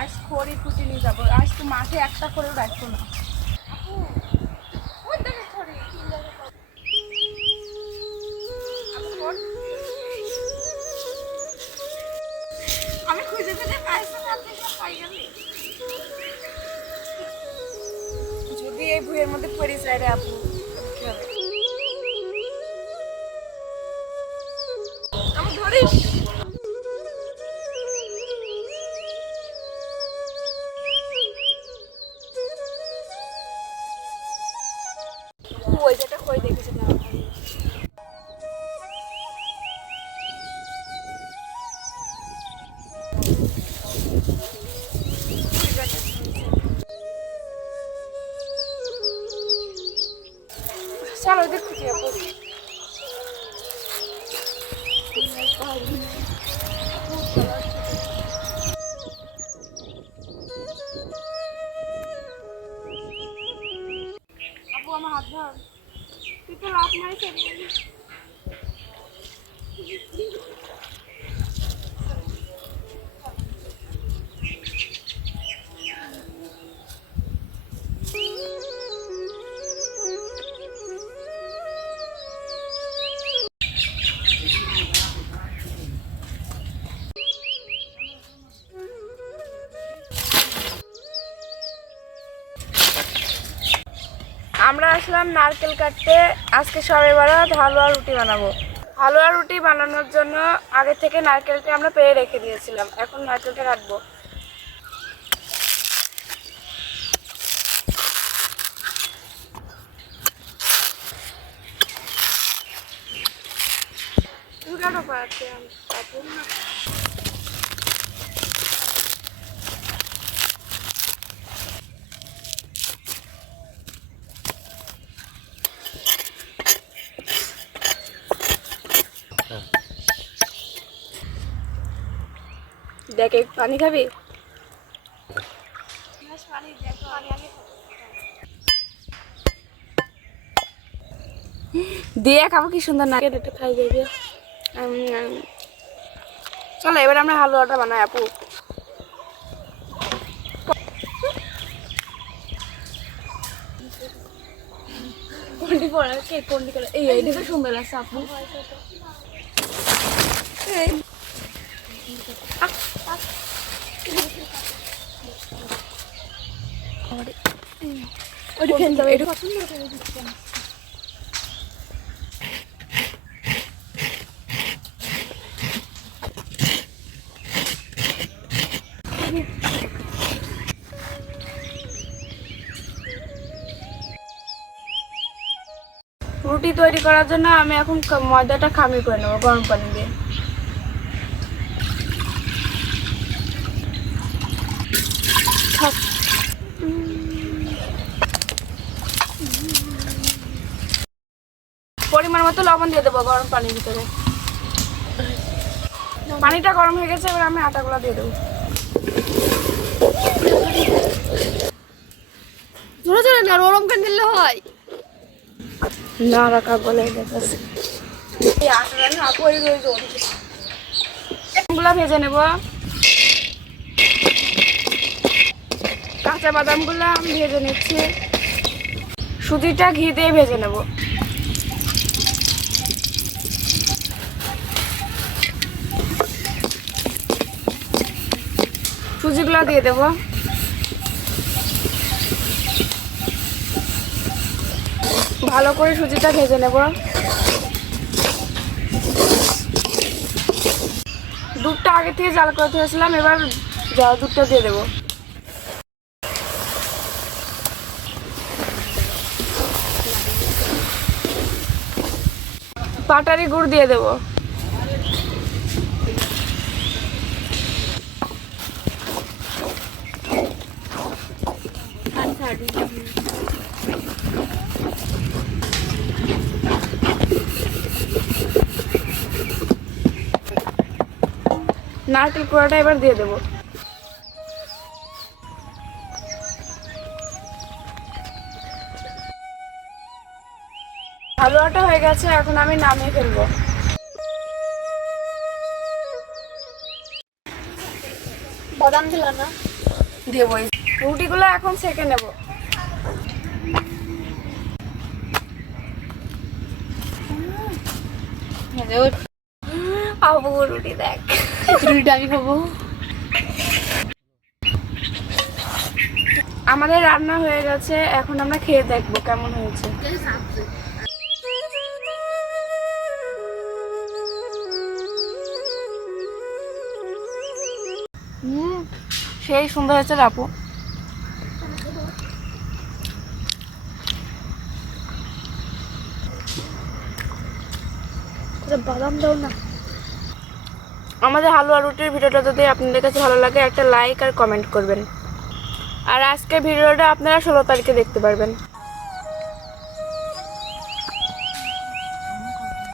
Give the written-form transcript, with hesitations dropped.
আজ খড়ি কুটি নিয়ে যাবো, আজ তো মাঠে একটা করেও রাখবো না। আমি খুঁজে খুঁজে পাইছি না, আপনি সব পাই গেলি। যদি এই ভুঁয়ের মধ্যে পড়ে যায় রে আপু, কি হবে? আমি ধরিস। ওই যেটা কই দেখেছি না। চলো ওদের খুঁজে আপু। আপু আমার হাত ধর, তুই তো লাভ মারি চলে গেলি। আমরা আসলাম নারকেল কাটতে। আজকে সবে বারাত হালুয়া রুটি বানাবো। হালুয়া রুটি বানানোর জন্য আগে থেকে নারকেলটা আমরা পেড়ে রেখে দিয়েছিলাম, এখন নারকেলটা কাটবো। তুমি কাটো পারছে দেখ, একটু পানি খাবি? দিয়ে খাবো, কি সুন্দর নারকেল একটু খাই যাবে। চলো এবার আমরা হালুয়াটা বানাই আপু। কোনটি পড়া কে কোনটি করে এই এইটা সুন্দর লাগছে আপু। এই ওটা খেয়ে যাবে, এটা পছন্দ করে দিচ্ছেন। রুটি তৈরি করার জন্য আমি এখন ময়দাটা খামির করে নেবো গরম পানি দিয়ে। পরিমাণ মতো লবণ দিয়ে দেবো গরম পানির ভিতরে। পানিটা গরম হয়ে গেছে, এবার আমি আটাগুলো দিয়ে দেবো। জোরে জোরে না, নরম করে দিলে হয় না রাখা বলে দেখাচ্ছে। এই আটাটা না পড়ে রয়েছে, এগুলো ভেজে নেব। কাঁচা বাদামগুলো আমি ভেজে নিচ্ছি, সুজিটা ঘি দিয়ে ভেজে নেব। সুজিগুলো দিয়ে দেবো। ভালো করে সুজিটা ভেজে নেব। দুধটা আগে থেকে জাল করে দিয়েছিলাম, এবার দুধটা দিয়ে দেবো। পাটারি গুড় দিয়ে দেবো। নারকেল কোড়াটা এবার দিয়ে দেবো। হালুয়াটা হয়ে গেছে, এখন আমি নামিয়ে ফেলবো। বাদাম দিল না? দেবো। রুটিগুলো এখন সেঁকে নেব। আবু রুটি দেখ, রুটিটা আমি খাবো। আমাদের রান্না হয়ে গেছে, এখন আমরা খেয়ে দেখবো কেমন হয়েছে। সেই সুন্দর হয়েছে রে আপু। বাদাম দাও না। আমাদের হালুয়া রুটির ভিডিওটা যদি আপনাদের কাছে ভালো লাগে একটা লাইক আর কমেন্ট করবেন। আর আজকের ভিডিওটা আপনারা 16 তারিখে দেখতে পারবেন।